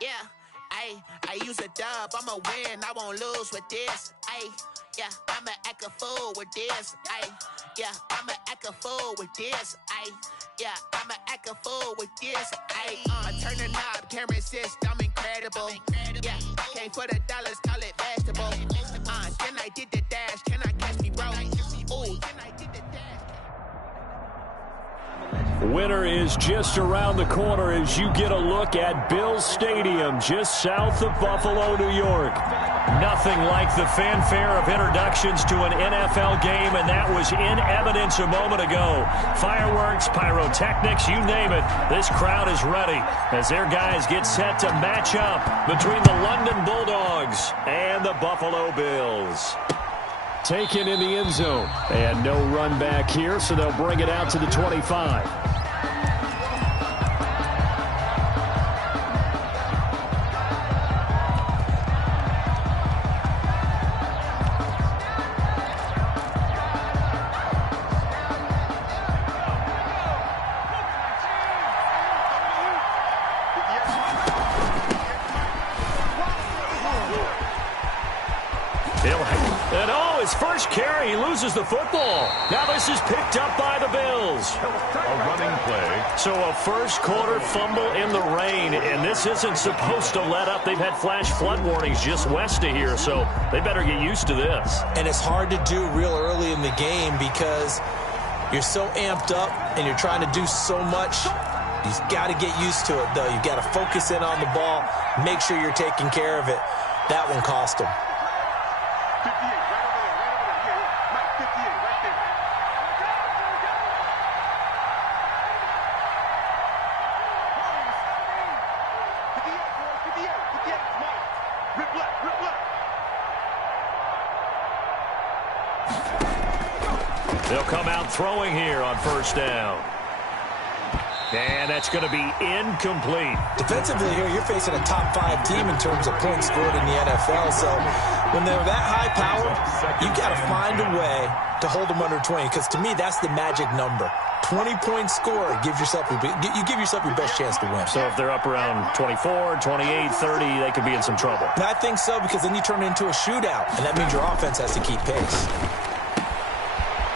Yeah, I use a dub, I'ma win, I won't lose with this. Yeah, I'ma act a fool with this. Yeah, I'ma act a fool with this. Yeah, I'ma act a fool with this. Turn the knob, can't resist, I'm incredible. Yeah, came for the dollars, call it vegetable. Then I did the dash, can I catch me, bro? Ooh, then I did the dash. Winter is just around the corner as you get a look at Bills Stadium, just south of Buffalo, New York. Nothing like the fanfare of introductions to an NFL game, and that was in evidence a moment ago. Fireworks, pyrotechnics, you name it. This crowd is ready as their guys get set to match up between the London Bulldogs and the Buffalo Bills. Taken in the end zone, and no run back here, so they'll bring it out to the 25. First carry, he loses the football. Now this is picked up by the Bills. A running play. So a first quarter fumble in the rain, and this isn't supposed to let up. They've had flash flood warnings just west of here, so they better get used to this. And it's hard to do real early in the game because you're so amped up and you're trying to do so much. You've got to get used to it, though. You've got to focus in on the ball, make sure you're taking care of it. That one cost them. 58. They'll come out throwing here on first down. And that's going to be incomplete. Defensively here, you're facing a top 5 team in terms of points scored in the NFL. So when they're that high powered, you've got to find a way to hold them under 20. Because to me, that's the magic number. 20-point score, you give yourself your best chance to win. So if they're up around 24, 28, 30, they could be in some trouble. And I think so, because then you turn it into a shootout, and that means your offense has to keep pace.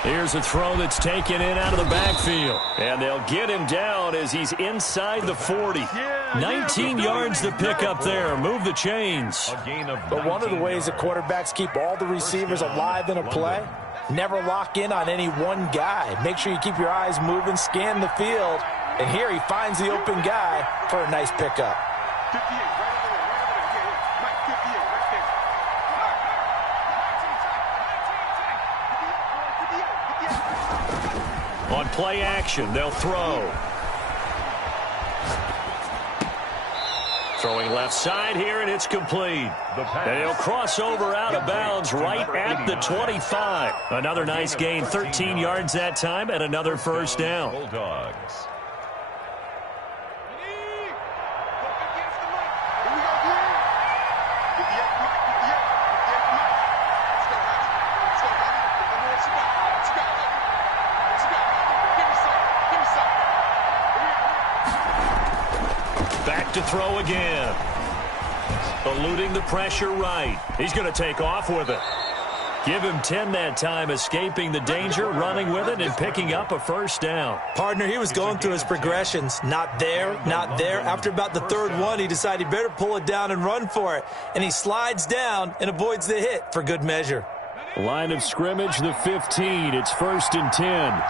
Here's a throw that's taken in out of the backfield. And they'll get him down as he's inside the 40. 19 yards to pick up there. Move the chains. But one of the ways that quarterbacks keep all the receivers alive in a play, never lock in on any one guy. Make sure you keep your eyes moving, scan the field. And here he finds the open guy for a nice pickup. 58, right over there. Mike, 58, right there. On play action, they'll throw. Throwing left side here, and it's complete. And he'll cross over out of bounds right at the 25. Another nice gain, 13 yards that time, and another first down. Bulldogs. To throw again. Eluding the pressure right. He's going to take off with it. Give him 10 that time, escaping the danger, running with it, and picking up a first down. Partner, he was going through his progressions. Not there, not there. After about the third one, he decided he better pull it down and run for it. And he slides down and avoids the hit for good measure. Line of scrimmage, the 15. It's 1st and 10.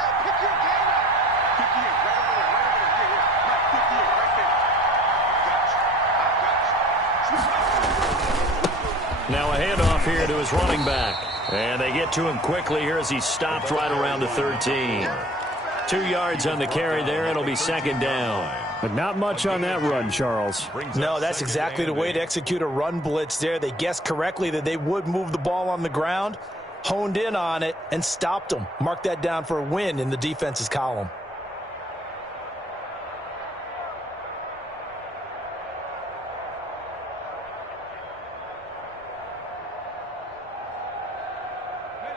Now a handoff here to his running back. And they get to him quickly here as he stopped right around the 13. 2 yards on the carry there. It'll be second down. But not much on that run, Charles. No, that's exactly the way to execute a run blitz there. They guessed correctly that they would move the ball on the ground, honed in on it, and stopped them. Mark that down for a win in the defense's column.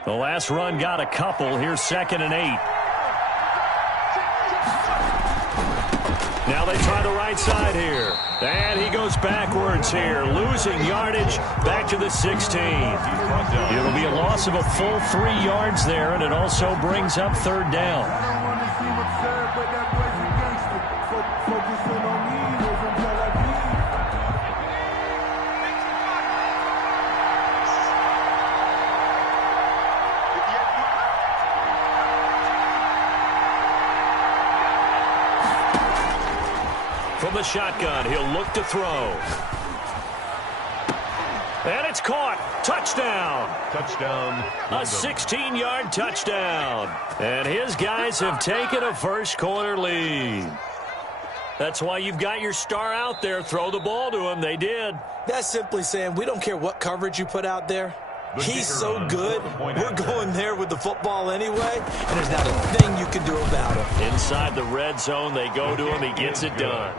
The last run got a couple. Here's 2nd and 8. Now they try the right side here. And he goes backwards here, losing yardage back to the 16. It'll be a loss of a full 3 yards there, and it also brings up third down. From the shotgun, he'll look to throw. And it's caught. Touchdown. Touchdown. A 16-yard touchdown. And his guys have taken a first-quarter lead. That's why you've got your star out there. Throw the ball to him. They did. That's simply saying we don't care what coverage you put out there. He's so good, we're going there with the football anyway, and there's not a thing you can do about it. Inside the red zone, they go to him. He gets it done.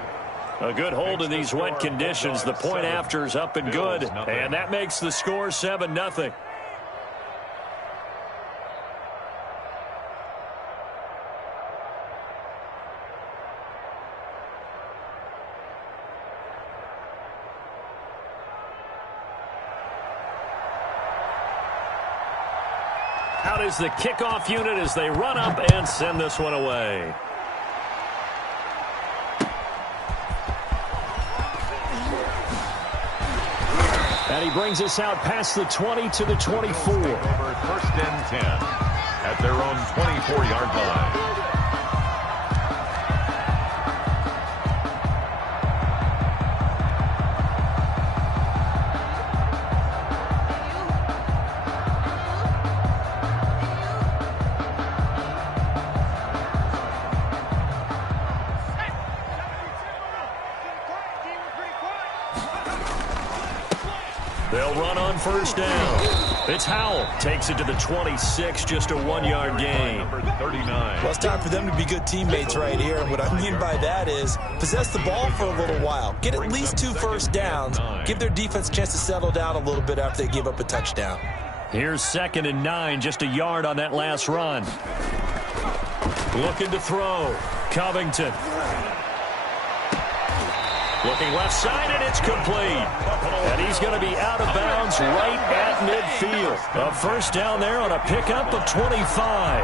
A good hold in these wet conditions. The point after is up and good, and that makes the score 7-0. Out is the kickoff unit as they run up and send this one away. And he brings us out past the 20 to the 24. First and 10 at their own 24-yard line. They'll run on first down. It's Howell. Takes it to the 26, just a 1-yard gain. Number 39. Well, it's time for them to be good teammates right here. And what I mean by that is possess the ball for a little while. Get at least 2 first downs. Give their defense a chance to settle down a little bit after they give up a touchdown. Here's 2nd and 9, just a yard on that last run. Looking to throw. Covington. Looking left side, and it's complete. And he's going to be out of bounds right at midfield. A first down there on a pickup of 25.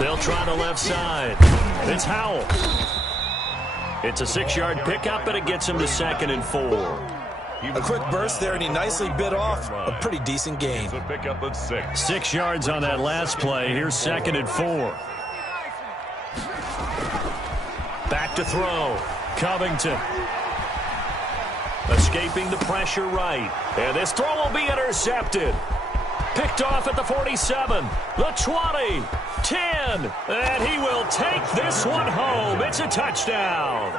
They'll try the left side. It's Howell. It's a 6-yard pickup, and it gets him to 2nd and 4. A quick burst there, and he nicely bit off a pretty decent gain. 6 yards on that last play. Here's 2nd and 4. Back to throw. Covington. Escaping the pressure right. And this throw will be intercepted. Picked off at the 47. The 20. 10. And he will take this one home. It's a touchdown.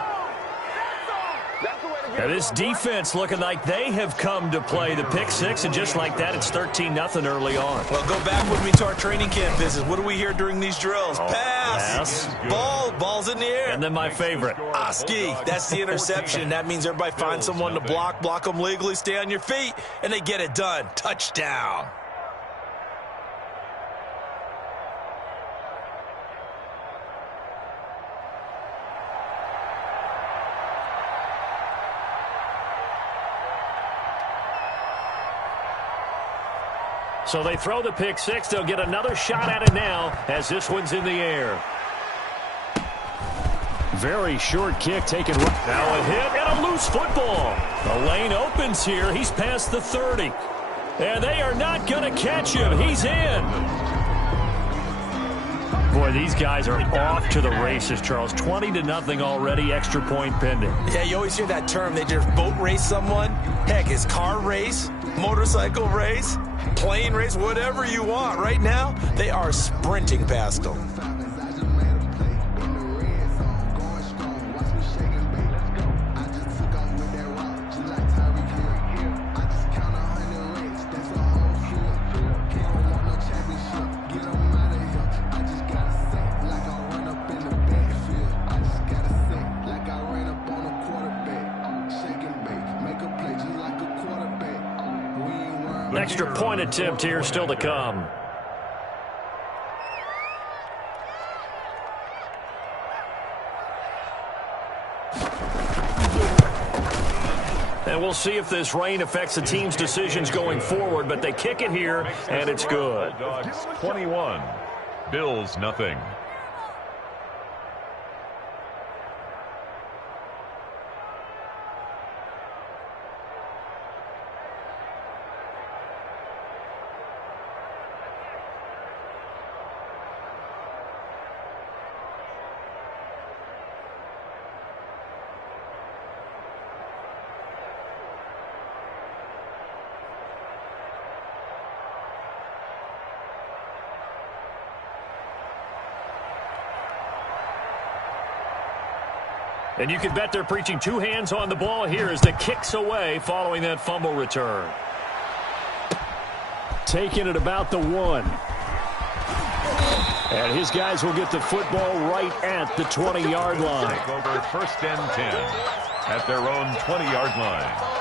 And this defense looking like they have come to play the pick six, and just like that, it's 13-0 early on. Well, go back with me to our training camp visit. What do we hear during these drills? Pass. Ball's in the air. And then my favorite. Oski, that's the interception. That means everybody finds someone to block them legally, stay on your feet, and they get it done. Touchdown. So they throw the pick six. They'll get another shot at it now as this one's in the air. Very short kick taken right. Now a hit and a loose football. The lane opens here. He's past the 30. And they are not going to catch him. He's in. Boy, these guys are off to the races, Charles. 20-0 already, extra point pending. Yeah, you always hear that term. They just boat race someone. Heck, it's car race, motorcycle race, plane race, whatever you want. Right now, they are sprinting past them. Extra point attempt here still to come. And we'll see if this rain affects the team's decisions going forward, but they kick it here, and it's good. Dogs 21, Bills nothing. And you can bet they're preaching two hands on the ball here as the kick's away following that fumble return. Taking it about the 1. And his guys will get the football right at the 20-yard line. Take over 1st and 10 at their own 20-yard line.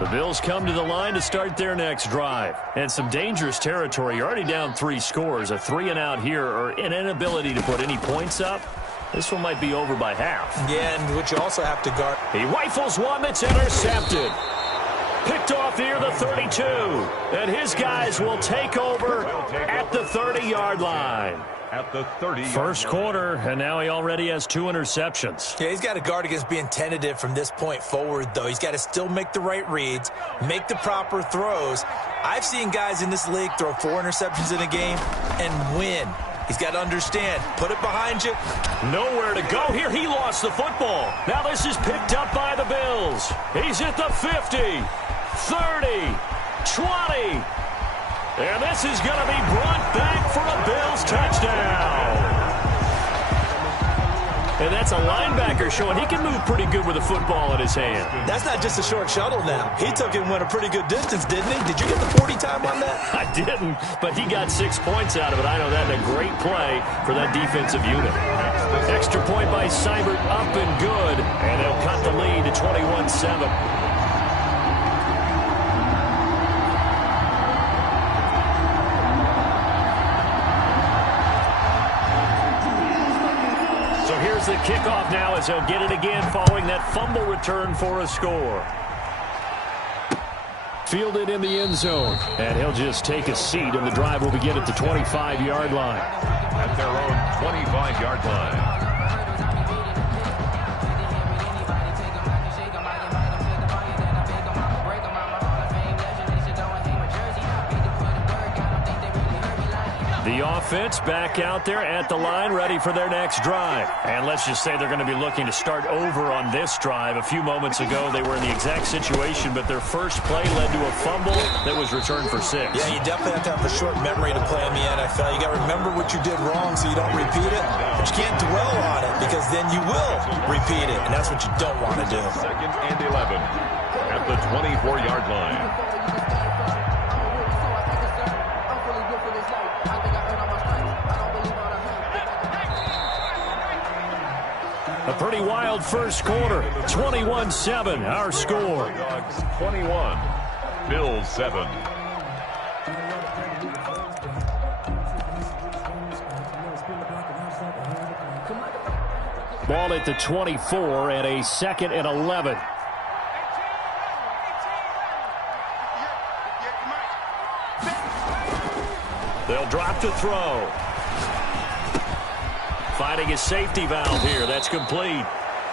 The Bills come to the line to start their next drive. And some dangerous territory. You're already down 3 scores. A 3-and-out here or an inability to put any points up. This one might be over by half. Yeah, and what you also have to guard. He rifles one that's intercepted. Picked off near the 32. And his guys will take over at the 30-yard line. At the 30. First quarter, and now he already has 2 interceptions. Yeah, he's got to guard against being tentative from this point forward, though. He's got to still make the right reads, make the proper throws. I've seen guys in this league throw 4 interceptions in a game and win. He's got to understand, put it behind you. Nowhere to go here. He lost the football. Now this is picked up by the Bills. He's at the 50, 30, 20. And this is going to be brought back for a Bills touchdown. And that's a linebacker showing he can move pretty good with a football in his hand. That's not just a short shuttle now. He took it and went a pretty good distance, didn't he? Did you get the 40 time on that? I didn't, but he got 6 points out of it. I know that. A great play for that defensive unit. Extra point by Seibert, up and good. And they'll cut the lead to 21-7. The kickoff now as he'll get it again following that fumble return for a score. Fielded in the end zone. And he'll just take a seat, and the drive will begin at the 25-yard line. At their own 25-yard line. The offense back out there at the line, ready for their next drive. And let's just say they're going to be looking to start over on this drive. A few moments ago, they were in the exact situation, but their first play led to a fumble that was returned for 6. Yeah, you definitely have to have a short memory to play in the NFL. You got to remember what you did wrong so you don't repeat it, but you can't dwell on it because then you will repeat it, and that's what you don't want to do. 2nd and 11 at the 24-yard line. A pretty wild first quarter. 21-7, our score. Dogs 21, Bills 7. Ball at the 24 and a 2nd and 11. They'll drop to throw. Finding his safety valve here. That's complete.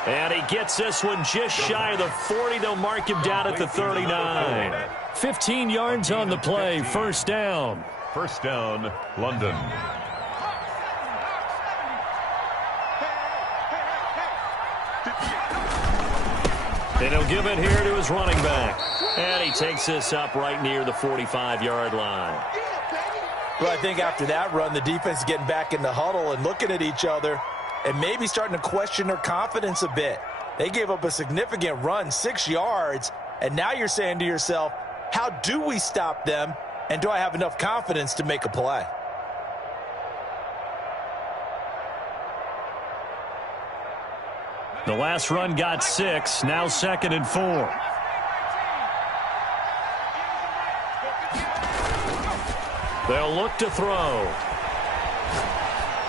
And he gets this one just shy of the 40. They'll mark him down at the 39. 15 yards on the play. First down. First down, London. And he'll give it here to his running back. And he takes this up right near the 45-yard line. Well, I think after that run, the defense is getting back in the huddle and looking at each other and maybe starting to question their confidence a bit. They gave up a significant run, 6 yards, and now you're saying to yourself, how do we stop them, and do I have enough confidence to make a play? The last run got 6, now 2nd and 4. They'll look to throw.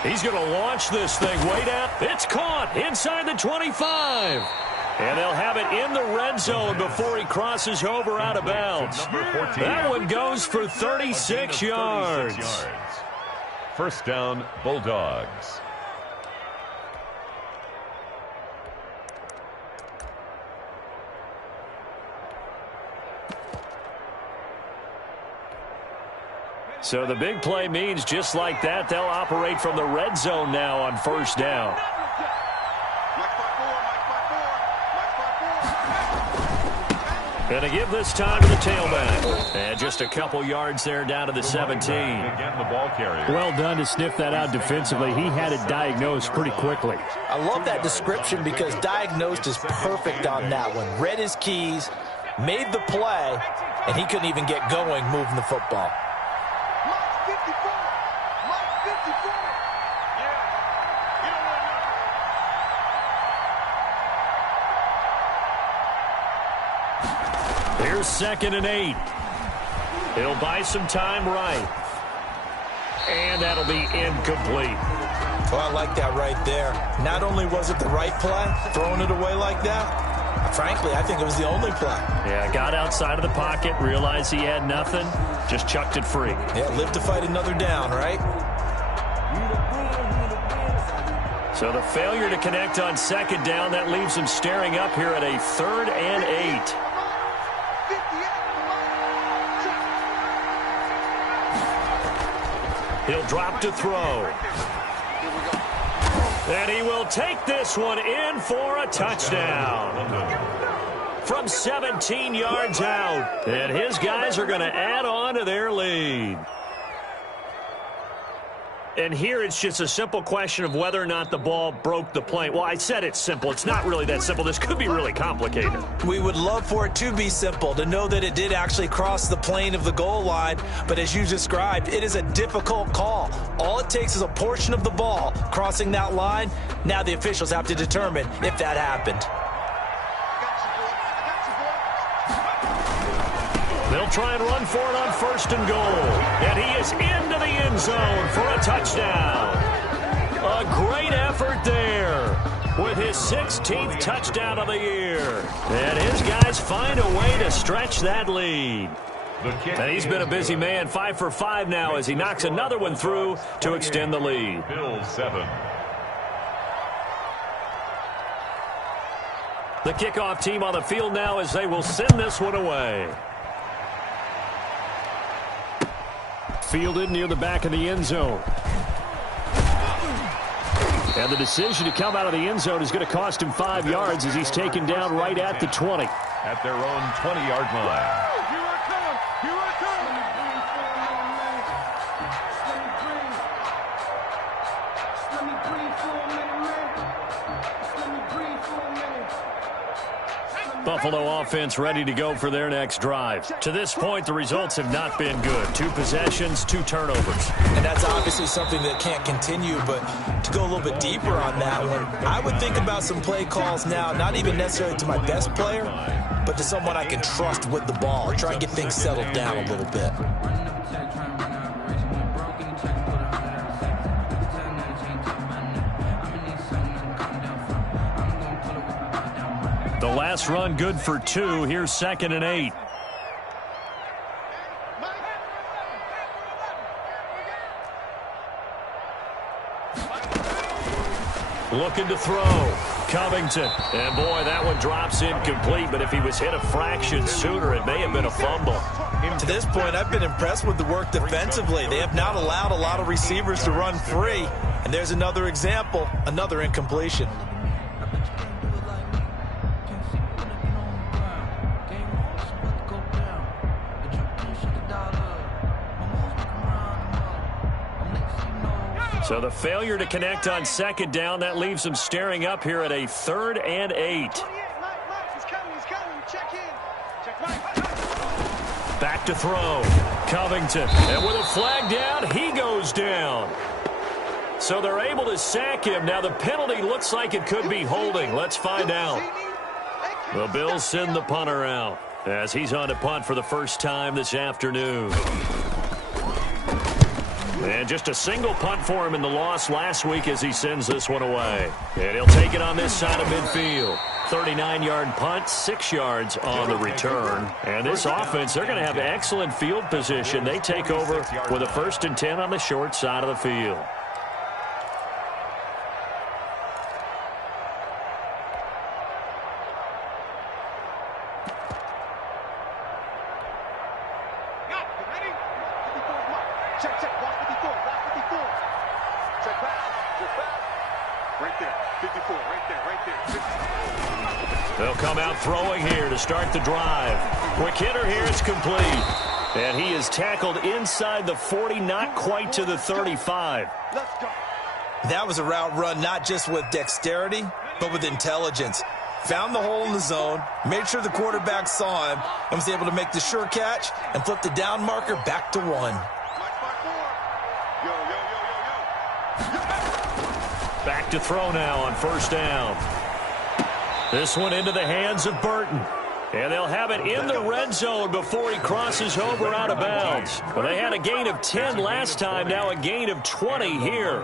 He's going to launch this thing way down. It's caught inside the 25. And they'll have it in the red zone before he crosses over out of bounds. That one goes for 36 yards. First down, Bulldogs. So the big play means just like that, they'll operate from the red zone now on first down. Going to give this time to the tailback. And just a couple yards there down to the 17. Again, the ball carrier. Well done to sniff that out defensively. He had it diagnosed pretty quickly. I love that description because diagnosed is perfect on that one. Read his keys, made the play, and he couldn't even get going moving the football. Here's 2nd and 8. He'll buy some time right. And that'll be incomplete. Oh, I like that right there. Not only was it the right play, throwing it away like that, frankly, I think it was the only play. Yeah, got outside of the pocket, realized he had nothing, just chucked it free. Yeah, live to fight another down, right? So the failure to connect on 2nd down, that leaves him staring up here at a 3rd and 8. He'll drop to throw. And he will take this one in for a touchdown. From 17 yards out. And his guys are going to add on to their lead. And here it's just a simple question of whether or not the ball broke the plane. Well, I said it's simple. It's not really that simple. This could be really complicated. We would love for it to be simple, to know that it did actually cross the plane of the goal line. But as you described, it is a difficult call. All it takes is a portion of the ball crossing that line. Now the officials have to determine if that happened. They'll try and run for it on 1st and goal. And he is into the end zone for a touchdown. A great effort there with his 16th touchdown of the year. And his guys find a way to stretch that lead. And he's been a busy man, 5 for 5 now as he knocks another one through to extend the lead. Bills 7. The kickoff team on the field now as they will send this one away. Fielded near the back of the end zone. And the decision to come out of the end zone is going to cost him 5 yards as he's taken down right at the 20. At their own 20-yard line. Buffalo offense ready to go for their next drive. To this point, the results have not been good. 2 possessions, 2 turnovers. And that's obviously something that can't continue, but to go a little bit deeper on that one, I would think about some play calls now, not even necessarily to my best player, but to someone I can trust with the ball. Try and get things settled down a little bit. The last run good for 2. Here's 2nd and 8. Looking to throw. Covington. And boy, that one drops incomplete, but if he was hit a fraction sooner, it may have been a fumble. To this point, I've been impressed with the work defensively. They have not allowed a lot of receivers to run free. And there's another example, another incompletion. So the failure to connect on 2nd down, that leaves him staring up here at a 3rd and 8. Back to throw. Covington. And with a flag down, he goes down. So they're able to sack him. Now the penalty looks like it could be holding. Let's find out. The Bills send the punter out as he's on to punt for the first time this afternoon. And just a single punt for him in the loss last week as he sends this one away. And he'll take it on this side of midfield. 39-yard punt, 6 yards on the return. And this offense, they're going to have excellent field position. They take over with a 1st and 10 on the short side of the field. They'll come out throwing here to start the drive. Quick hitter here is complete. And he is tackled inside the 40, not quite to the 35. That was a route run not just with dexterity, but with intelligence. Found the hole in the zone, made sure the quarterback saw him, and was able to make the sure catch and flip the down marker back to 1. Back to throw now on 1st down. This one into the hands of Burton. And they'll have it in the red zone before he crosses over out of bounds. Well, they had a gain of 10 last time, now a gain of 20 here.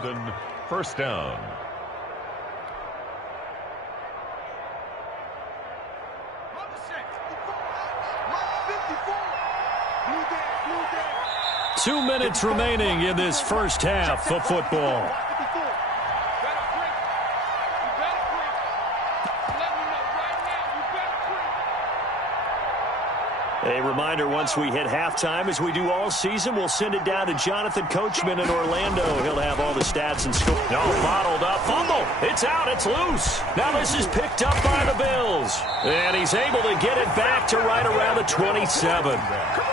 1st down. Two minutes remaining in this first half of football. A reminder, once we hit halftime, as we do all season, we'll send it down to Jonathan Coachman in Orlando. He'll have all the stats and scores. No, bottled up. Fumble. It's out. It's loose. Now this is picked up by the Bills. And he's able to get it back to right around the 27.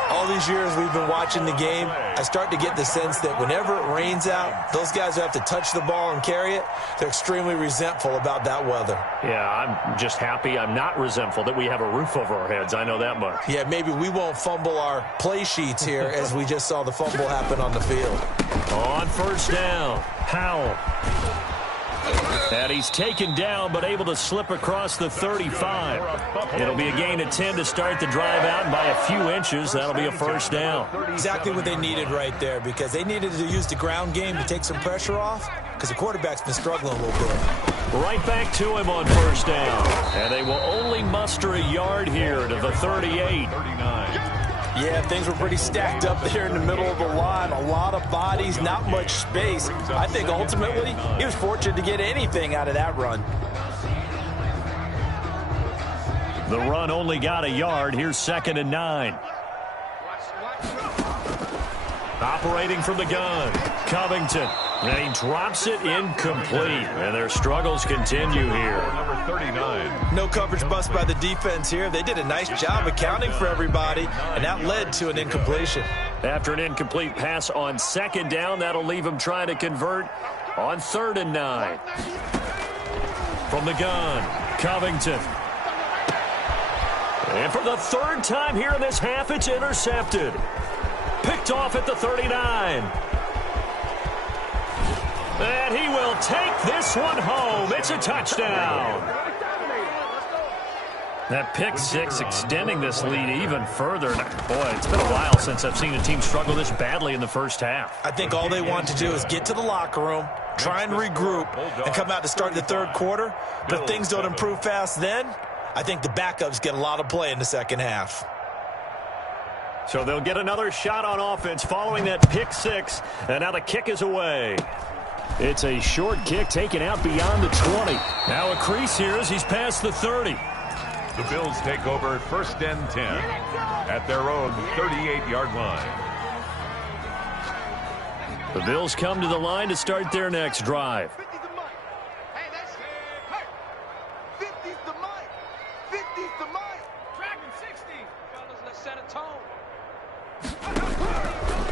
All these years we've been watching the game, I start to get the sense that whenever it rains out, those guys who have to touch the ball and carry it, they're extremely resentful about that weather. Yeah, I'm just happy I'm not resentful that we have a roof over our heads. I know that much. Yeah, maybe we won't fumble our play sheets here as we just saw the fumble happen on the field. On 1st down, Powell. And he's taken down, but able to slip across the 35. It'll be a gain of 10 to start the drive out, and by a few inches, that'll be a 1st down. Exactly what they needed right there, because they needed to use the ground game to take some pressure off, because the quarterback's been struggling a little bit. Right back to him on 1st down. And they will only muster a yard here to the 38. Yeah, things were pretty stacked up there in the middle of the line. A lot of bodies, not much space. I think ultimately he was fortunate to get anything out of that run. The run only got a yard. Here's 2nd and 9. Operating from the gun, Covington. And he drops it incomplete. And their struggles continue here. Number 39. No coverage bust by the defense here. They did a nice job accounting for everybody, and that led to an incompletion. After an incomplete pass on 2nd down, that'll leave him trying to convert on 3rd and 9. From the gun, Covington. And for the 3rd time here in this half, it's intercepted. Picked off at the 39. And he will take this one home. It's a touchdown. That pick 6 extending this lead even further. Boy, it's been a while since I've seen a team struggle this badly in the first half. I think all they want to do is get to the locker room, try and regroup, and come out to start the 3rd quarter. But if things don't improve fast then, I think the backups get a lot of play in the 2nd half. So they'll get another shot on offense following that pick 6. And now the kick is away. It's a short kick taken out beyond the 20. Now a crease here as he's past the 30. The Bills take over 1st and 10 at their own 38-yard line. The Bills come to the line to start their next drive.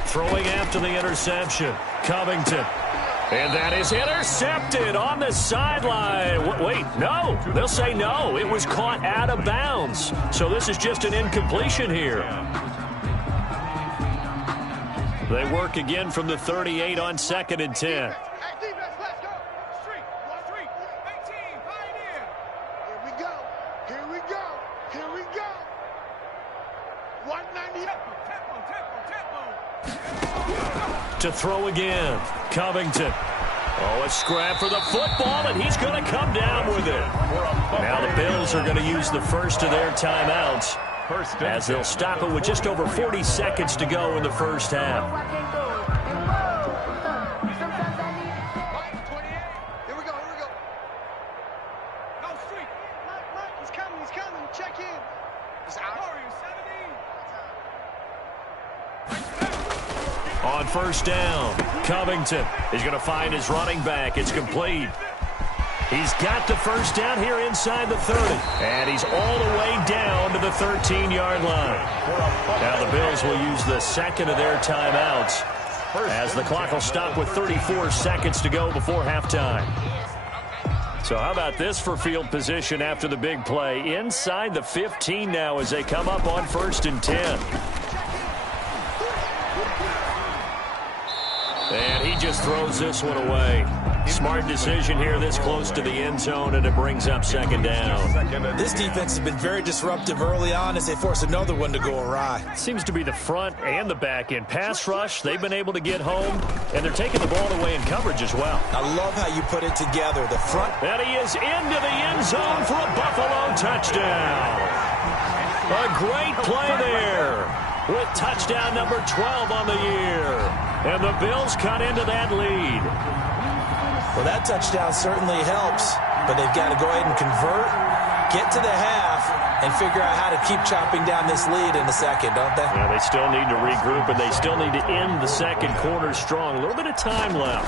Throwing after the interception, Covington. And that is intercepted on the sideline. Wait, no. They'll say no. It was caught out of bounds. So this is just an incompletion here. They work again from the 38 on 2nd and 10. To throw again, Covington. Oh, a scrap for the football, and he's going to come down with it. Now the Bills are going to use the first of their timeouts as they'll stop it with just over 40 seconds to go in the first half. Here we go. No, street. Mike, he's coming. Check in. He's out. On first down, Covington is going to find his running back. It's complete. He's got the first down here inside the 30. And he's all the way down to the 13-yard line. Now the Bills will use the second of their timeouts as the clock will stop with 34 seconds to go before halftime. So how about this for field position after the big play? Inside the 15 now as they come up on 1st and 10. And he just throws this one away. Smart decision here this close to the end zone, and it brings up second down. This defense has been very disruptive early on as they force another one to go awry. Seems to be the front and the back end. Pass rush, they've been able to get home, and they're taking the ball away in coverage as well. I love how you put it together. The front. And he is into the end zone for a Buffalo touchdown. A great play there with touchdown number 12 on the year. And the Bills cut into that lead. Well, that touchdown certainly helps, but they've got to go ahead and convert, get to the half, and figure out how to keep chopping down this lead in the second, don't they? Yeah, they still need to regroup, and they still need to end the second quarter strong. A little bit of time left.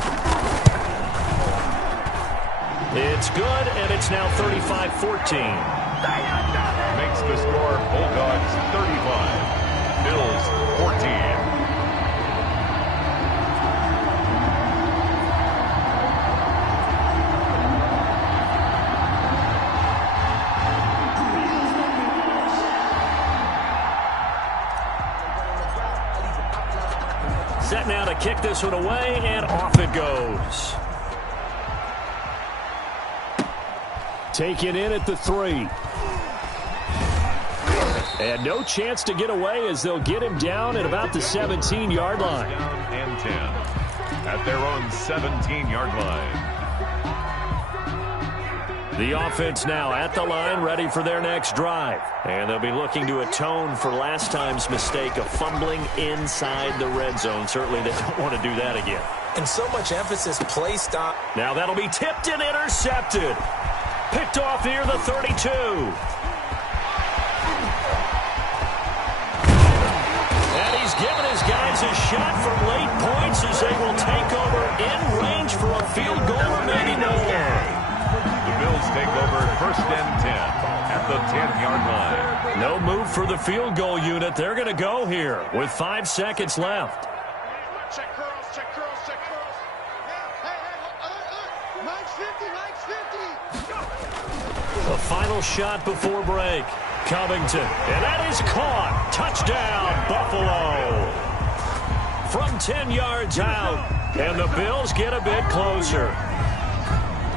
It's good, and it's now 35-14. Makes the score Bulldogs 35, Bills 14. Set now to kick this one away, and off it goes. Taken in at the 3. And no chance to get away as they'll get him down at about the 17-yard line. Down and 10 at their own 17-yard line. The offense now at the line, ready for their next drive. And they'll be looking to atone for last time's mistake of fumbling inside the red zone. Certainly they don't want to do that again. And so much emphasis placed on. Now that'll be tipped and intercepted. Picked off near the 32. And he's given his guys a shot from late points as they will take over in range for a field goal or maybe more. Bills take over 1st and 10 at the 10-yard line. No move for the field goal unit. They're going to go here with 5 seconds left. Check curls. Hey, Mike's 50. The final shot before break. Covington, and that is caught. Touchdown, Buffalo. From 10 yards out, and the Bills get a bit closer.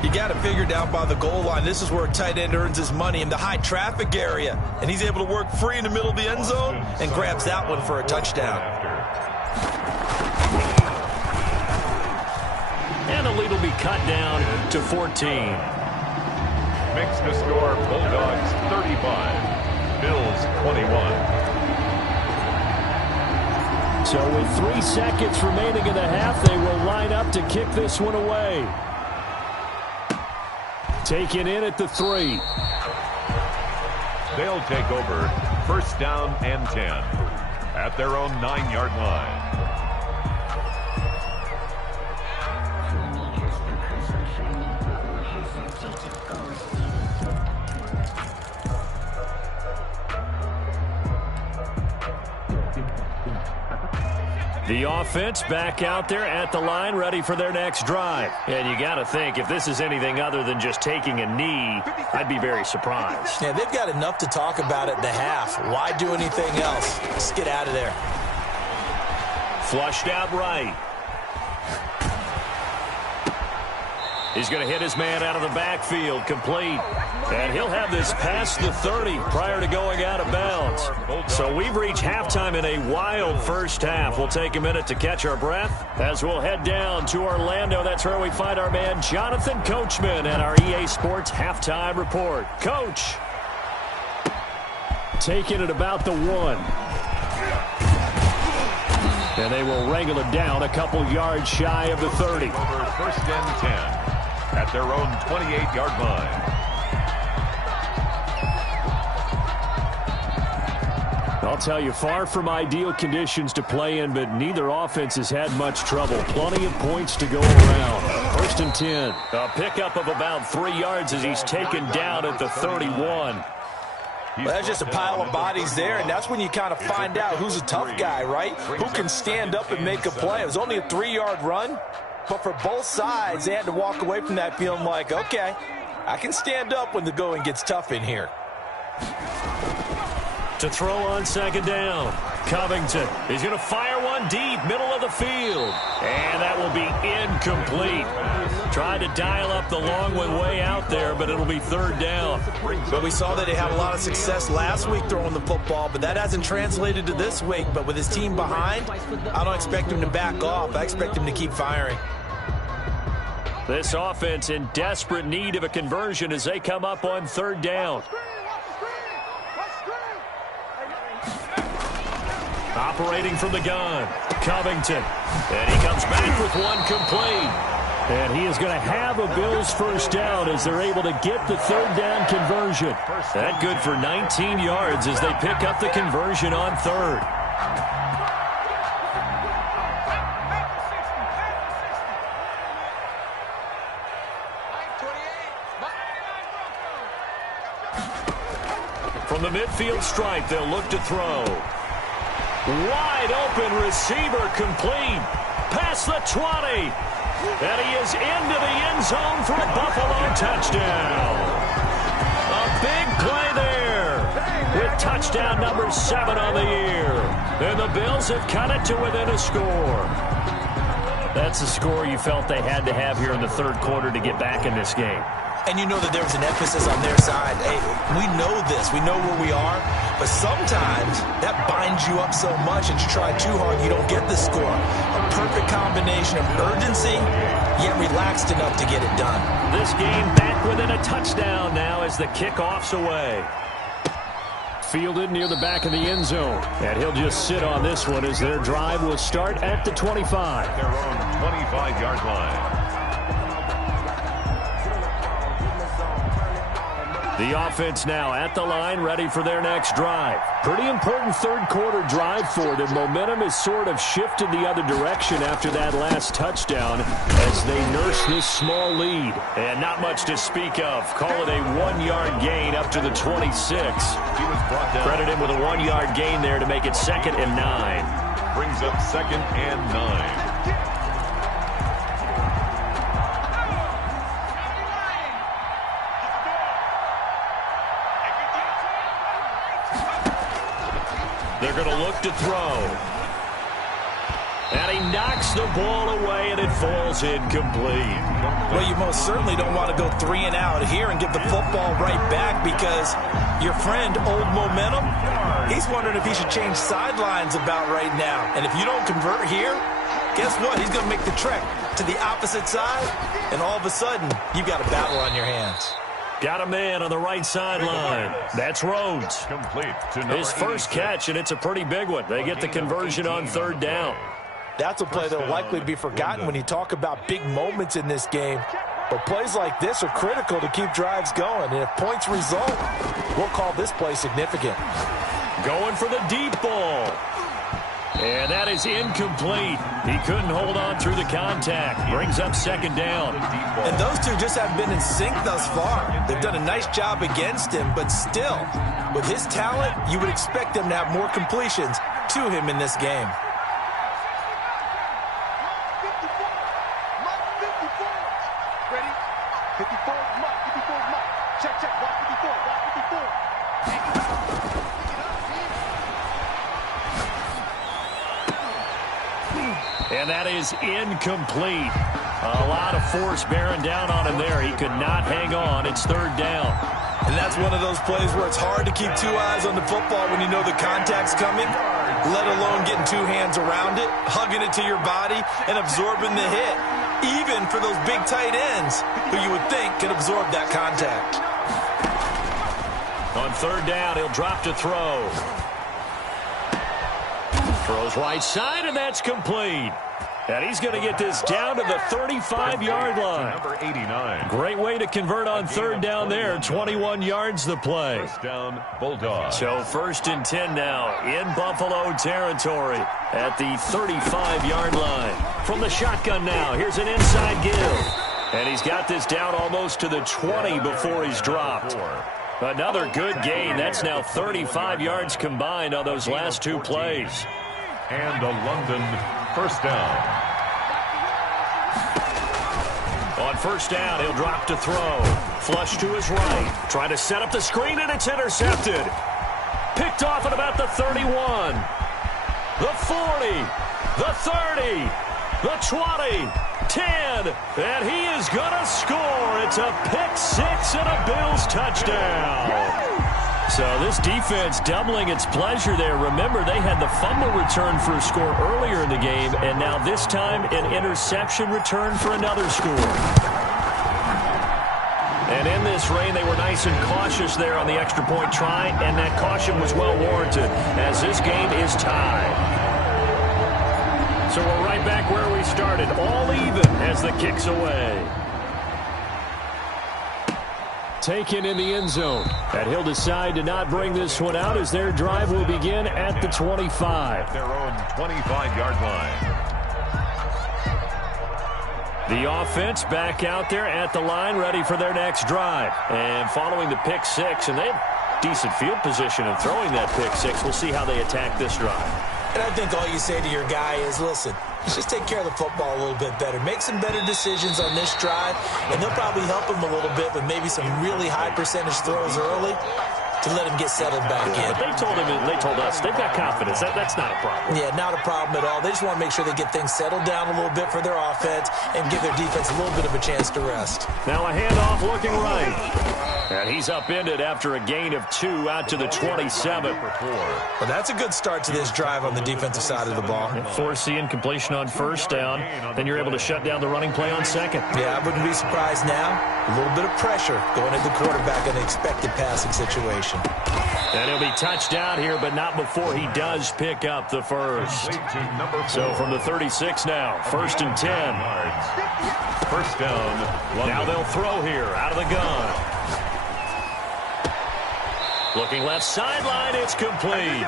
You got to figure down by the goal line. This is where a tight end earns his money in the high traffic area. And he's able to work free in the middle of the end zone and grabs that one for a touchdown. And the lead will be cut down to 14. Makes the score Bulldogs 35, Bills 21. So with 3 seconds remaining in the half, they will line up to kick this one away. Taken in at the 3. They'll take over 1st down and 10 at their own 9-yard line. The offense back out there at the line, ready for their next drive. And you got to think, if this is anything other than just taking a knee, I'd be very surprised. Yeah, they've got enough to talk about at the half. Why do anything else? Just get out of there. Flushed out right. He's going to hit his man out of the backfield, complete. And he'll have this past the 30 prior to going out of bounds. So we've reached halftime in a wild first half. We'll take a minute to catch our breath as we'll head down to Orlando. That's where we find our man Jonathan Coachman and our EA Sports halftime report. Coach. Taking it about the 1. And they will wrangle it down a couple yards shy of the 30. First and 10 at their own 28-yard line. I'll tell you, far from ideal conditions to play in, but neither offense has had much trouble. Plenty of points to go around. First and 10. A pickup of about 3 yards as he's taken down at the 31. Well, that's just a pile of bodies there, and that's when you kind of find out who's a tough guy, right? Who can stand up and make a play. It was only a 3-yard run, but for both sides, they had to walk away from that feeling like, okay, I can stand up when the going gets tough in here. To throw on second down. Covington. He's going to fire one deep, middle of the field. And that will be incomplete. Tried to dial up the long one way out there, but it'll be third down. But we saw that they had a lot of success last week throwing the football, but that hasn't translated to this week. But with his team behind, I don't expect him to back off. I expect him to keep firing. This offense in desperate need of a conversion as they come up on third down. Operating from the gun, Covington. And he comes back with one complete. And he is going to have a Bills first down as they're able to get the third down conversion. That good for 19 yards as they pick up the conversion on third. From the midfield stripe, they'll look to throw. Wide open receiver complete. Past the 20. And he is into the end zone for a Buffalo touchdown. A big play there with touchdown number 7 on the year. And the Bills have cut it to within a score. That's a score you felt they had to have here in the third quarter to get back in this game. And you know that there was an emphasis on their side. Hey, we know this. We know where we are. But sometimes that binds you up so much that you try too hard, you don't get the score. A perfect combination of urgency, yet relaxed enough to get it done. This game back within a touchdown now as the kickoff's away. Fielded near the back of the end zone. And he'll just sit on this one as their drive will start at the 25. Their own 25-yard line. The offense now at the line, ready for their next drive. Pretty important third quarter drive for them. Momentum has sort of shifted the other direction after that last touchdown as they nurse this small lead. And not much to speak of. Call it a 1-yard gain up to the 26. He was brought down. Credit him with a 1-yard gain there to make it 2nd and 9. Brings up 2nd and 9. They're going to look to throw. And he knocks the ball away, and it falls incomplete. Well, you most certainly don't want to go 3 and out here and give the football right back because your friend, Old Momentum, he's wondering if he should change sidelines about right now. And if you don't convert here, guess what? He's going to make the trek to the opposite side, and all of a sudden, you've got a battle on your hands. Got a man on the right sideline. That's Rhodes. Complete to His first catch, and it's a pretty big one. They get the conversion on third down. That's a play that will likely be forgotten when you talk about big moments in this game. But plays like this are critical to keep drives going. And if points result, we'll call this play significant. Going for the deep ball. And that is incomplete. He couldn't hold on through the contact. Brings up 2nd down. And those two just haven't been in sync thus far. They've done a nice job against him, but still, with his talent, you would expect them to have more completions to him in this game. Ready? 54, Mike. 54, Mike. Check, check. Watch 54. Watch 54. And that is incomplete. A lot of force bearing down on him there. He could not hang on. It's third down. And that's one of those plays where it's hard to keep two eyes on the football when you know the contact's coming, let alone getting two hands around it, hugging it to your body, and absorbing the hit, even for those big tight ends who you would think could absorb that contact. On third down, he'll drop to throw. Throws right side, and that's complete. And he's going to get this down to the 35-yard line. Number 89. Great way to convert on third down there. 21 yards the play. First down, Bulldogs. So first and 10 now in Buffalo territory at the 35-yard line. From the shotgun now, here's an inside give. And he's got this down almost to the 20 before he's dropped. Another good gain. That's now 35 yards combined on those last two plays. And a London first down. On first down, he'll drop to throw. Flush to his right. Trying to set up the screen, and it's intercepted. Picked off at about the 31. The 40. The 30. The 20. 10. And he is going to score. It's a pick six and a Bills touchdown. So this defense doubling its pleasure there. Remember, they had the fumble return for a score earlier in the game, and now this time an interception return for another score. And in this rain, they were nice and cautious there on the extra point try, and that caution was well warranted as this game is tied. So we're right back where we started, all even as the kick's away. Taken in the end zone. And he'll decide to not bring this one out as their drive will begin at the 25. Their own 25-yard line. The offense back out there at the line ready for their next drive. And following the pick six, and they have decent field position in throwing that pick six. We'll see how they attack this drive. And I think all you say to your guy is, listen, just take care of the football a little bit better. Make some better decisions on this drive, and they'll probably help him a little bit with maybe some really high percentage throws early to let him get settled back in. They told us they've got confidence. That's not a problem. Yeah, not a problem at all. They just want to make sure they get things settled down a little bit for their offense and give their defense a little bit of a chance to rest. Now a handoff looking right. And he's upended after a gain of 2 out to the 27. Well, that's a good start to this drive on the defensive side of the ball. Force the incompletion on first down. Then you're able to shut down the running play on second. Yeah, I wouldn't be surprised now. A little bit of pressure going at the quarterback in an expected passing situation. And he'll be touched down here, but not before he does pick up the first. So from the 36 now, first and 10. First down. Now they'll throw here out of the gun. Looking left sideline, it's complete.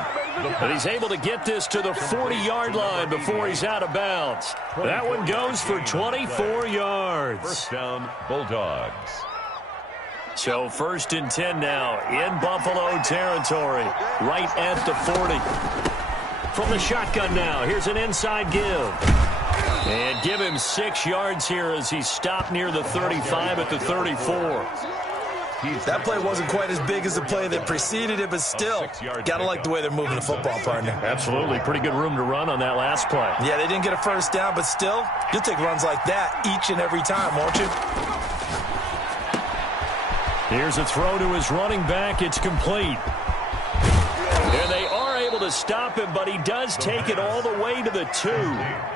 But he's able to get this to the 40-yard line before he's out of bounds. That one goes for 24 yards. First down, Bulldogs. So first and 10 now in Buffalo territory, right at the 40. From the shotgun now, here's an inside give. And give him 6 yards here as he's stopped near the 35 at the 34. That play wasn't quite as big as the play that preceded it, but still, got to like the way they're moving the football, partner. Absolutely. Pretty good room to run on that last play. Yeah, they didn't get a first down, but still, you'll take runs like that each and every time, won't you? Here's a throw to his running back. It's complete. And they are able to stop him, but he does take it all the way to the 2.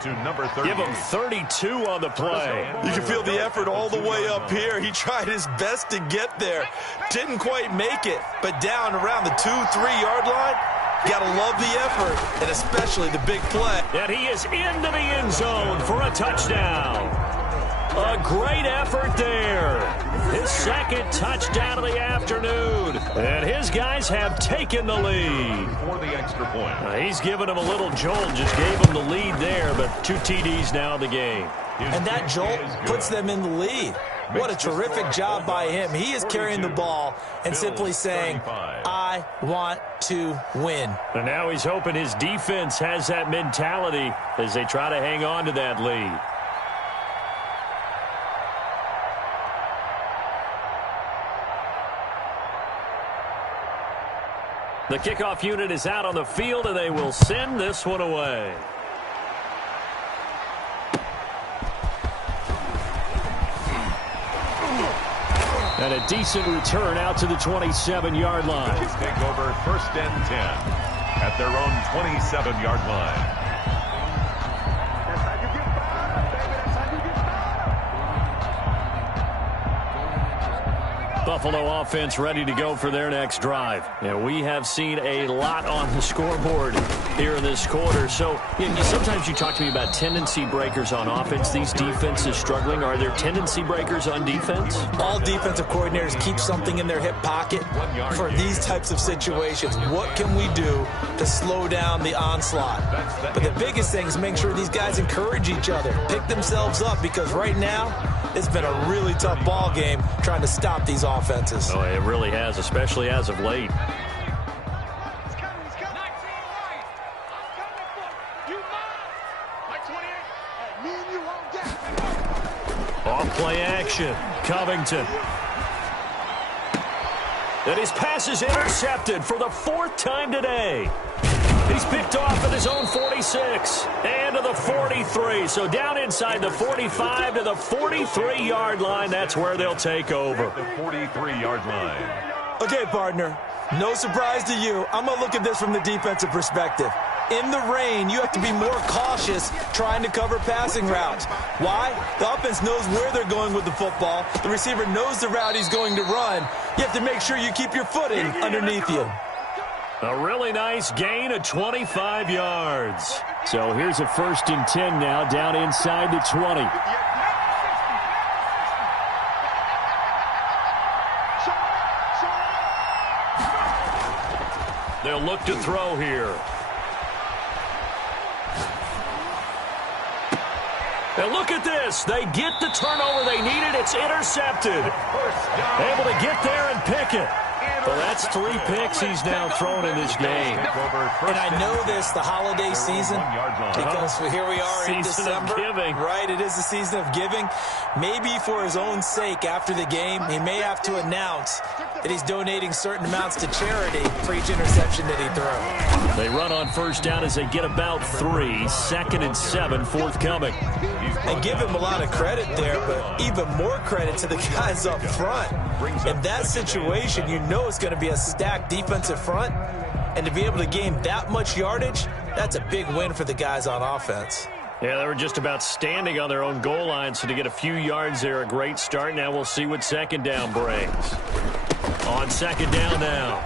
To number 30. Give him 32 on the play. You can feel the effort all the way up here. He tried his best to get there. Didn't quite make it, but down around the 2-3 yard line, got to love the effort, and especially the big play. And he is into the end zone for a touchdown. A great effort there. His second touchdown of the afternoon. And his guys have taken the lead. For the extra point. He's given him a little jolt. Just gave him the lead there, but 2 TDs now in the game. And that jolt puts them in the lead. What a terrific job by him. He is carrying the ball and simply saying, I want to win. And now he's hoping his defense has that mentality as they try to hang on to that lead. The kickoff unit is out on the field, and they will send this one away. And a decent return out to the 27-yard line. Bills take over 1st and 10 at their own 27-yard line. That's how you get fired, baby. That's how you get fired. Buffalo offense ready to go for their next drive. And we have seen a lot on the scoreboard here in this quarter. So sometimes you talk to me about tendency breakers on offense. These defenses struggling. Are there tendency breakers on defense? All defensive coordinators keep something in their hip pocket for these types of situations. What can we do to slow down the onslaught? But the biggest thing is make sure these guys encourage each other, pick themselves up, because right now it's been a really tough ball game trying to stop these offenses. Oh, it really has, especially as of late. Off play action. Covington. And his pass is intercepted for the 4th time today. He's picked off at his own 46 and to the 43. So down inside the 45 to the 43-yard line. That's where they'll take over. The 43-yard line. Okay, partner, no surprise to you. I'm going to look at this from the defensive perspective. In the rain, you have to be more cautious trying to cover passing routes. Why? The offense knows where they're going with the football. The receiver knows the route he's going to run. You have to make sure you keep your footing underneath you. A really nice gain of 25 yards. So here's a 1st and 10 now, down inside the 20. They'll look to throw here. And look at this. They get the turnover they needed. It's intercepted. Able to get there and pick it. Well, that's 3 picks he's now thrown in this game. And I know this, the holiday season, because here we are in December. Season of giving. Right, it is the season of giving. Maybe for his own sake after the game, he may have to announce that he's donating certain amounts to charity for each interception that he throws. They run on 1st down as they get about 3. 2nd and 7 forthcoming. And give him a lot of credit there, but even more credit to the guys up front. In that situation, you know it's going to be a stacked defensive front. And to be able to gain that much yardage, that's a big win for the guys on offense. Yeah, they were just about standing on their own goal line, so to get a few yards there, a great start. Now we'll see what 2nd down brings. On 2nd down now,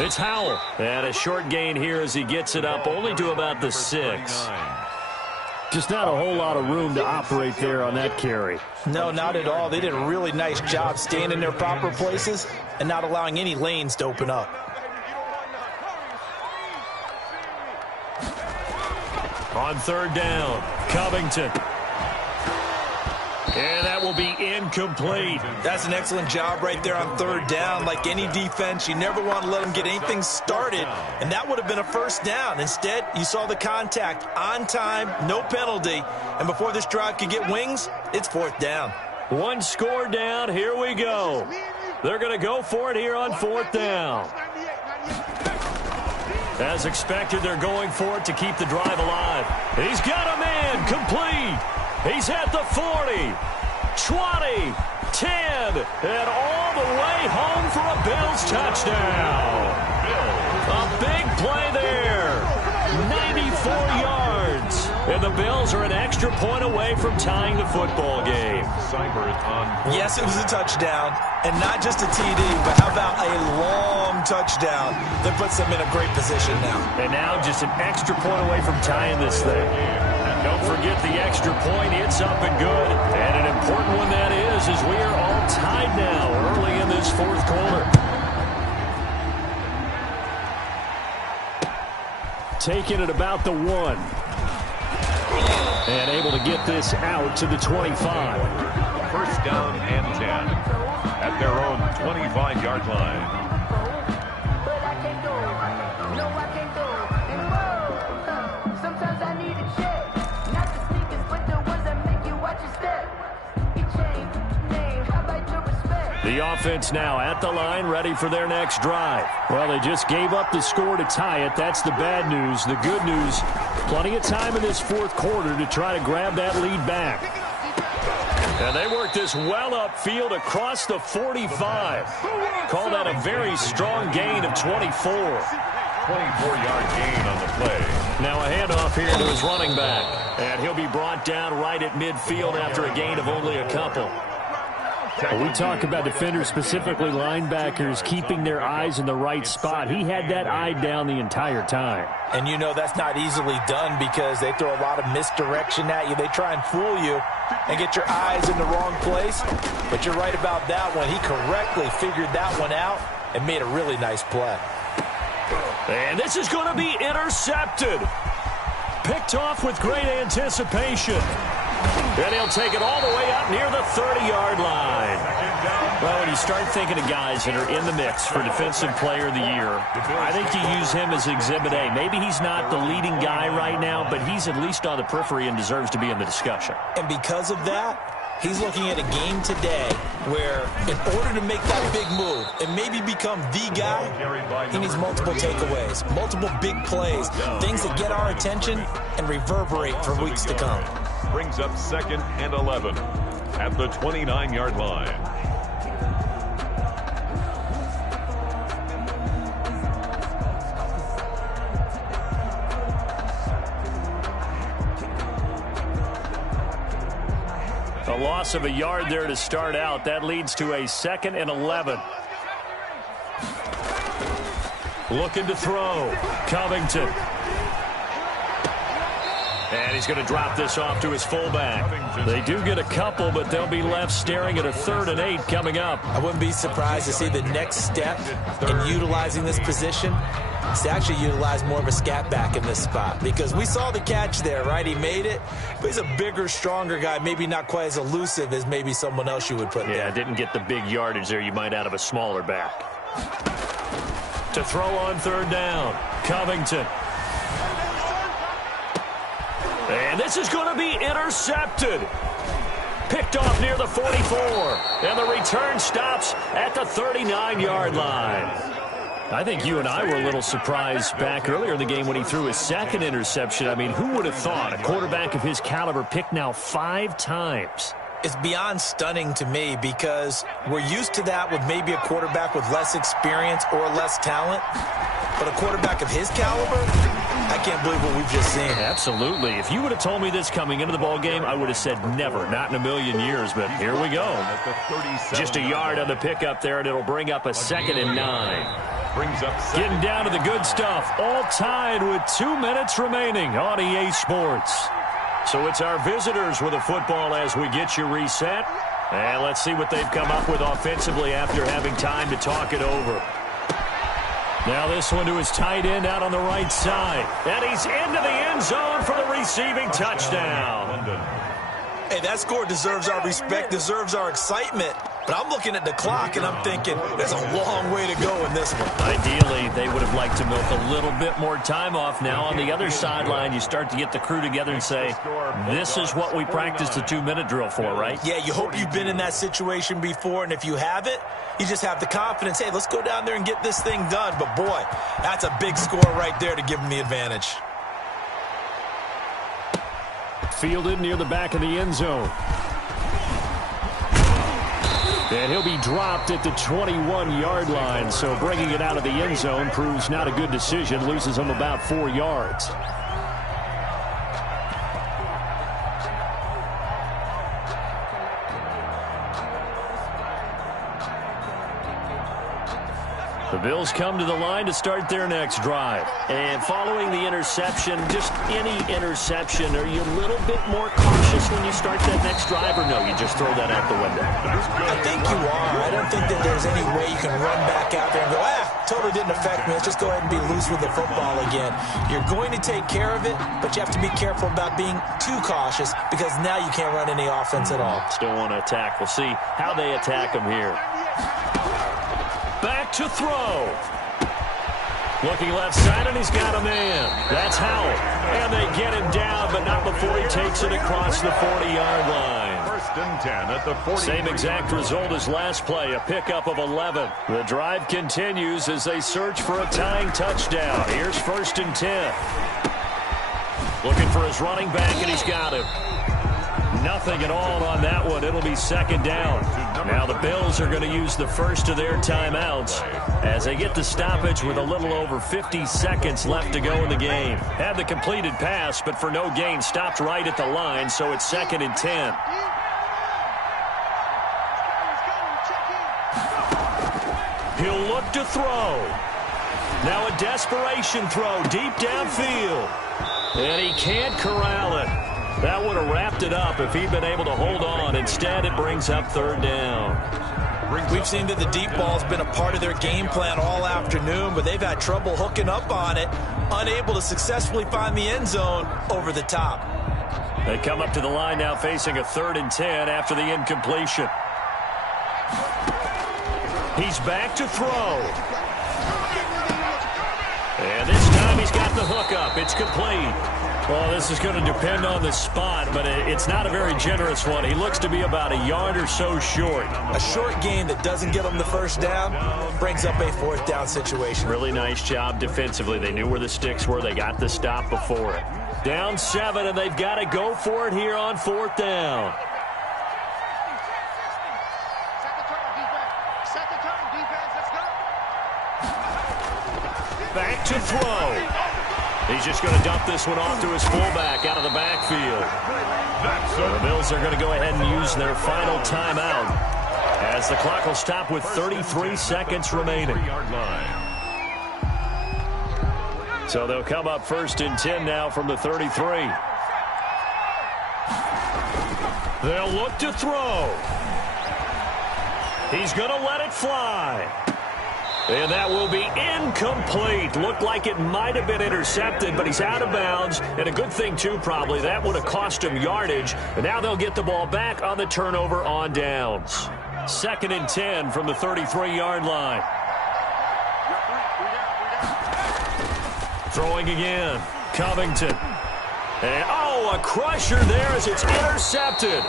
it's Howell. And a short gain here as he gets it up only to about the 6. Just not a whole lot of room to operate there on that carry. No, not at all. They did a really nice job staying in their proper places and not allowing any lanes to open up. On 3rd down, Covington. And that will be incomplete. That's an excellent job right there on 3rd down. Like any defense, you never want to let them get anything started, and that would have been a 1st down. Instead, you saw the contact on time, no penalty, and before this drive could get wings, it's 4th down. 1 score down. Here we go. They're going to go for it here on 4th down. As expected, they're going for it to keep the drive alive. He's got a man complete. He's at the 40, 20, 10, and all the way home for a Bills touchdown. A big play there. 94 yards. And the Bills are an extra point away from tying the football game. Yes, it was a touchdown, and not just a TD, but how about a long touchdown that puts them in a great position now. And now just an extra point away from tying this thing. Don't forget the extra point. It's up and good. And an important one that is, as we are all tied now early in this 4th quarter. Taking it about the 1. And able to get this out to the 25. 1st down and 10 at their own 25-yard line. The offense now at the line, ready for their next drive. Well, they just gave up the score to tie it. That's the bad news. The good news, plenty of time in this 4th quarter to try to grab that lead back. And they work this well upfield across the 45. Call that a very strong gain of 24. 24-yard gain on the play. Now a handoff here to his running back. And he'll be brought down right at midfield after a gain of only a couple. When we talk about defenders, specifically linebackers, keeping their eyes in the right spot. He had that eye down the entire time. And you know that's not easily done because they throw a lot of misdirection at you. They try and fool you and get your eyes in the wrong place. But you're right about that one. He correctly figured that one out and made a really nice play. And this is going to be intercepted. Picked off with great anticipation. And he'll take it all the way up near the 30-yard line. Well, when you start thinking of guys that are in the mix for Defensive Player of the Year, I think you use him as Exhibit A. Maybe he's not the leading guy right now, but he's at least on the periphery and deserves to be in the discussion. And because of that, he's looking at a game today where in order to make that big move and maybe become the guy, he needs multiple takeaways, multiple big plays, things that get our attention and reverberate for weeks to come. Brings up 2nd and 11 at the 29-yard line. A loss of a yard there to start out. That leads to a 2nd and 11. Looking to throw. Covington. And he's going to drop this off to his fullback. They do get a couple, but they'll be left staring at a 3rd and 8 coming up. I wouldn't be surprised to see the next step in utilizing this position is to actually utilize more of a scat back in this spot. Because we saw the catch there, right? He made it, but he's a bigger, stronger guy, maybe not quite as elusive as maybe someone else you would put there. Yeah, didn't get the big yardage there you might out of a smaller back. To throw on 3rd down, Covington. And this is going to be intercepted. Picked off near the 44. And the return stops at the 39-yard line. I think you and I were a little surprised back earlier in the game when he threw his 2nd interception. I mean, who would have thought a quarterback of his caliber picked now 5 times? It's beyond stunning to me because we're used to that with maybe a quarterback with less experience or less talent. But a quarterback of his caliber, I can't believe what we've just seen. Absolutely. If you would have told me this coming into the ball game, I would have said never, not in a million years. But here we go. Just a yard on the pickup there, and it'll bring up a 2nd and 9. Brings up Getting down to the good stuff. All tied with 2 minutes remaining on EA Sports. So it's our visitors with a football as we get you reset. And let's see what they've come up with offensively after having time to talk it over. Now this one to his tight end out on the right side. And he's into the end zone for the receiving touchdown. Hey, that score deserves our respect, deserves our excitement. But I'm looking at the clock, and I'm thinking there's a long way to go in this one. Ideally, they would have liked to milk a little bit more time off. Now on the other sideline, you start to get the crew together and say, this is what we practiced the 2-minute drill for, right? Yeah, you hope you've been in that situation before, and if you haven't, you just have the confidence, hey, let's go down there and get this thing done. But, boy, that's a big score right there to give them the advantage. Fielded near the back of the end zone. And he'll be dropped at the 21-yard line, so bringing it out of the end zone proves not a good decision, loses him about 4 yards. The Bills come to the line to start their next drive. And following the interception, just any interception, are you a little bit more cautious when you start that next drive, or no, you just throw that out the window? I think you are. I don't think that there's any way you can run back out there and go, totally didn't affect me. Let's just go ahead and be loose with the football again. You're going to take care of it, but you have to be careful about being too cautious because now you can't run any offense at all. Still want to attack. We'll see how they attack him here. Back to throw. Looking left side, and he's got a man. That's Howell. And they get him down, but not before he takes it across the 40-yard line. 1st and 10 at the 40. Same exact result as last play, a pickup of 11. The drive continues as they search for a tying touchdown. Here's 1st and 10. Looking for his running back, and he's got him. Nothing at all on that one. It'll be second down. Now the Bills are going to use the first of their timeouts as they get the stoppage with a little over 50 seconds left to go in the game. Had the completed pass, but for no gain, stopped right at the line, so it's 2nd and 10. He'll look to throw. Now a desperation throw deep downfield. And he can't corral it. That would have wrapped it up if he'd been able to hold on. Instead, it brings up 3rd down. We've seen that the deep ball's been a part of their game plan all afternoon, but they've had trouble hooking up on it, unable to successfully find the end zone over the top. They come up to the line now facing a 3rd and 10 after the incompletion. He's back to throw. And this time he's got the hookup. It's complete. Well, this is going to depend on the spot, but it's not a very generous one. He looks to be about a yard or so short. A short gain that doesn't get him the first down brings up a 4th down situation. Really nice job defensively. They knew where the sticks were. They got the stop before it. Down 7, and they've got to go for it here on 4th down. Back to throw. He's just going to dump this one off to his fullback out of the backfield. The Bills are going to go ahead and use their final timeout as the clock will stop with 33 seconds remaining. So they'll come up 1st and 10 now from the 33. They'll look to throw. He's going to let it fly. And that will be incomplete. Looked like it might have been intercepted, but he's out of bounds. And a good thing, too, probably. That would have cost him yardage. And now they'll get the ball back on the turnover on downs. 2nd and 10 from the 33-yard line. Throwing again. Covington. And, a crusher there as it's intercepted.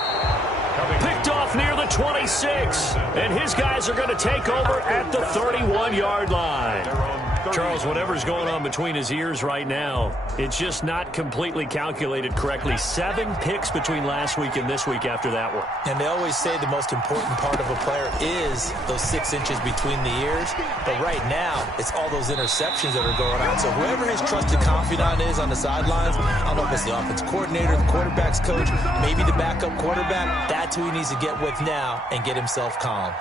Picked off near the 26. And his guys are going to take over at the 31-yard line. Charles, whatever's going on between his ears right now, it's just not completely calculated correctly. 7 picks between last week and this week after that one. And they always say the most important part of a player is those 6 inches between the ears. But right now, it's all those interceptions that are going on. So whoever his trusted confidant is on the sidelines, I don't know if it's the offense coordinator, the quarterback's coach, maybe the backup quarterback, that's who he needs to get with now and get himself calm.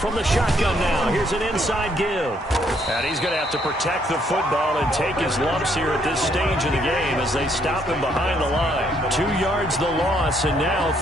From the shotgun now, here's an inside give. And he's going to have to protect the football and take his lumps here at this stage of the game as they stop him behind the line. 2 yards the loss, and now